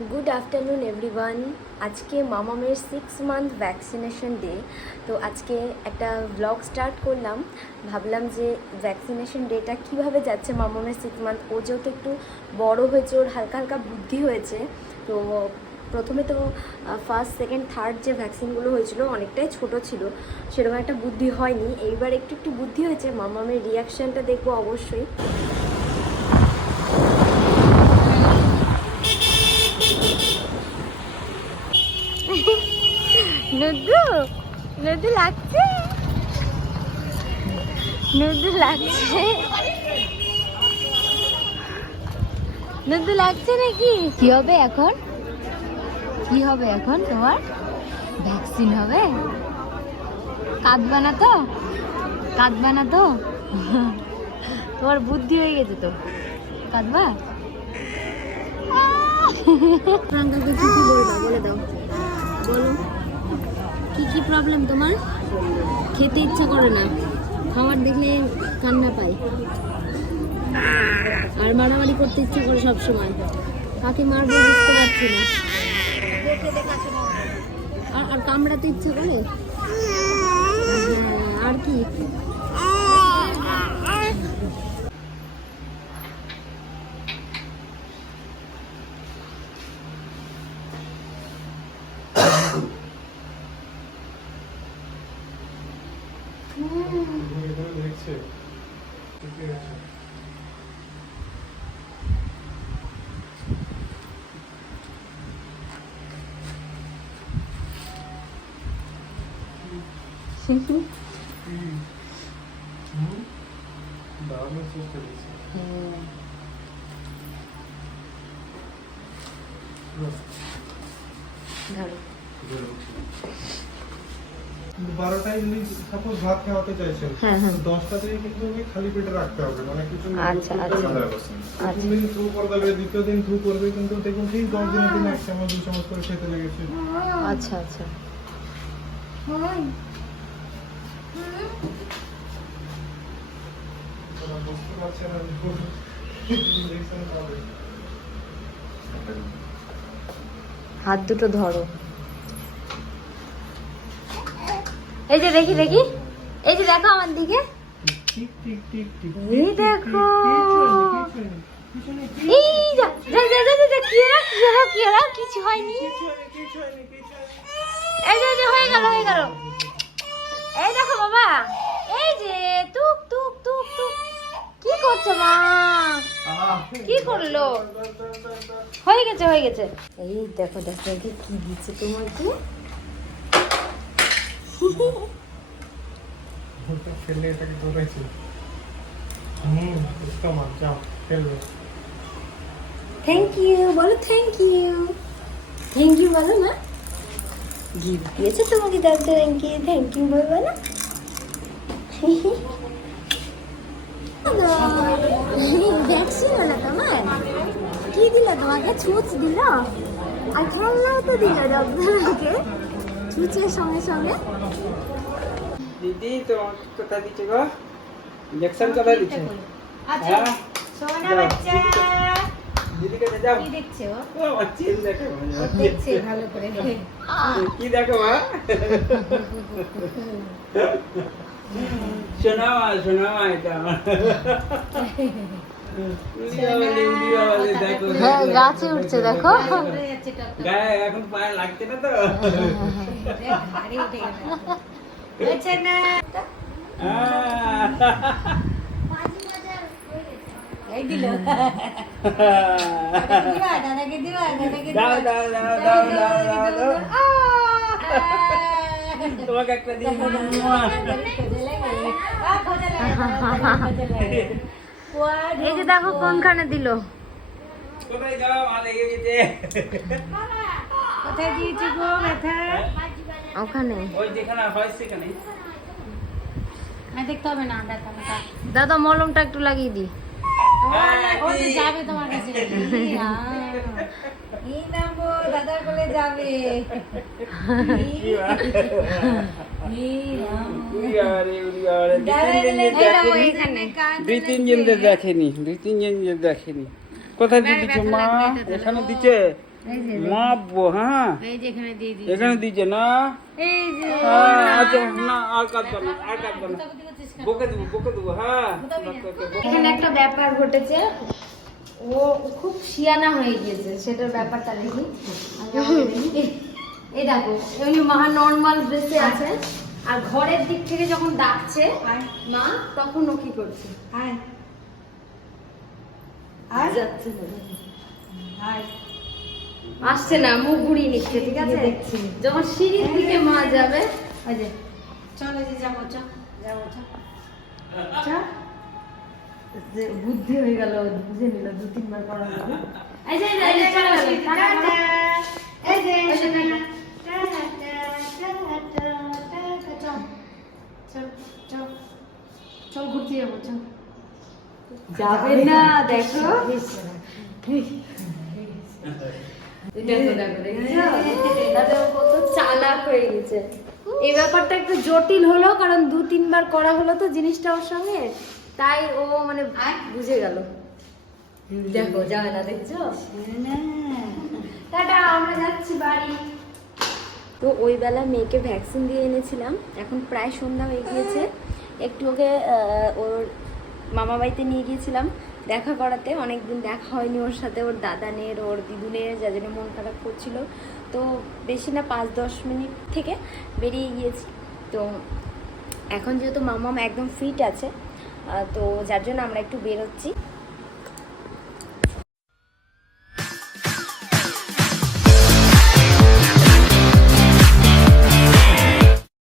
Good afternoon everyone আজকে মামামের six month vaccination day তো আজকে একটা ব্লগ স্টার্ট করলাম। ভাবলাম যে ভ্যাকসিনেশন ডেটা কীভাবে যাচ্ছে মামামের সিক্স মান্থ ও যেহেতু একটু বড় হয়েছে, ওর হালকা হালকা বুদ্ধি হয়েছে। তো প্রথমে তো ফার্স্ট সেকেন্ড থার্ড যে ভ্যাকসিনগুলো হয়েছিল অনেকটাই ছোট ছিল। সেরকম একটা বুদ্ধি হয়নি। এইবার একটু একটু বুদ্ধি হয়েছে। মামামের রিয়াকশানটা দেখব অবশ্যই। নুদু নুদু লাগছে? নুদু লাগছে? নুদু লাগছে নাকি? কি হবে এখন? কি হবে এখন তোমার? ভ্যাকসিন হবে? কাঁদবা না তো? কাঁদবা না তো? তোমার বুদ্ধি হয়ে গেছে তো। কাঁদবা? বলে দাও। বলো। কি কি প্রবলেম তোমার? খেতে ইচ্ছা করে না। খাবার দেখলে কান্না পাই আর মারামারি করতে ইচ্ছা করে সব সময় কাকে মারবো বুঝতে পারছি না। আর কামড়াতে ইচ্ছা করে? আর কি দেখছে ঠিকই আছে হুম দারুণ চেষ্টা করছে ধরো বারোটায় যদি সাপোজ ভাত খাওয়াতে চাইছেন হ্যাঁ, হ্যাঁ। দশটা থেকে কিন্তু খালি পেটে রাখতে হবে মানে কিছু। দিন থ্রু করে দেবে দ্বিতীয় দিন থ্রু করবে কিন্তু দেখুন ঠিক দশ দিনের দিন এক চামচ দু চামচ করে খেতে লেগেছে আচ্ছা আচ্ছা ওরা হাত দুটো ধরো। এই যে দেখি দেখি। এই যে দেখো আমার দিকে। দেখো। কিছু হয়নি। এই যে হয়ে হয়ে এই দেখো বাবা। এই যে, টুক টুক টুক টুক। কি করছ মা? কি করল? হয়ে গেছে হয়ে গেছে। এই দেখো দেখো কি দিচ্ছে তোমাকে? ফেলে থ্যাংক ইউ বলো থ্যাংক ইউ থ্যাংক ইউ বলো না গিফট দিয়েছে তোমাকে ডাক্তার থ্যাংক ইউ বলো না বলো ভ্যাকসিন হলো তোমার কি দিল তোমাকে ছুঁচ দিল আর খেলনাও তো দিল ডক্টরকে ছুঁচের সঙ্গে সঙ্গে দিদি তোমার কোথায় দিচ্ছে গো ইঞ্জেকশন কোথায় দিচ্ছে আচ্ছা সোনা বাচ্চা দিদি কাছে যাও কি দেখছে ও ও চিল দেখো দেখছে ভালো করে কি দেখো মা শোনা মা শোনা এটা। হ্যাঁ গাছে উঠছে দেখো। গায়ে এখন পায়ে লাগছে না তো? দাও দাও দাও দাও দাও দাও। দাও তোমাকে একটা দিয়ে এই যে দেখো কোনখানে দিল? কোথায় যাও মা লেগে গেছে কোথায় দিয়েছে গো ব্যথা? ওখানে। ওই যেখানে হয় সেখানে। দেখতে হবে না দাদা মলমটা একটু লাগিয়ে দি যাবে তোমার কাছে? নামবো দাদার কোলে যাবে। দুই তিন দেখেনি দুই তিন দেখেনি। দুই তিন দিন দেখেনি কোথায় দিচ্ছে মা এখানে দিচ্ছে মাপবো হ্যাঁ। এই যে এখানে দিয়ে দিই এখানে দিচ্ছে না? হ্যাঁ, আচ্ছা না আর না আর না। বকে দেবো বকে দেবো হ্যাঁ। এখানে একটা ব্যাপার ঘটেছে। ও খুব শিয়ানা হয়ে গিয়েছে সেটার ব্যাপারটা দেখি। এই দেখো এমনি মহা নর্মাল ড্রেসে আছে আর ঘরের দিক থেকে যখন ডাকছে মা তখন ও কি করছে? আসছে না মুখ ঘুরিয়ে নিচ্ছে ঠিক আছে? যখন সিঁড়ির দিকে মা যাবে ওই যে চলে যে যাব চ যাব চ চ যে বুদ্ধি হয়ে গেল বুঝে নিল দু তিনবার করা চালাক হয়ে গেছে এই ব্যাপারটা একটু জটিল হলো কারণ দু তিনবার করা হলো তো জিনিসটা ওর সঙ্গে তাই ও মানে বুঝে গেল। দেখো যাবে না দেখছ? টাটা আমরা যাচ্ছি বাড়ি। তো ওই বেলা মেয়েকে ভ্যাকসিন দিয়ে এনেছিলাম। এখন প্রায় সন্ধ্যা হয়ে গিয়েছে। একটু ওকে ওর মামা বাড়িতে নিয়ে গিয়েছিলাম। দেখা করাতে। অনেক দিন দেখা হয়নি ওর সাথে। ওর দাদানের ওর দিদুনের যা জন্য মন খারাপ করছিল। তো বেশি না পাঁচ দশ মিনিট থেকে বেরিয়ে গিয়েছি। তো এখন যেহেতু মামাম একদম ফিট আছে তো যার জন্য আমরা একটু বেরোচ্ছি।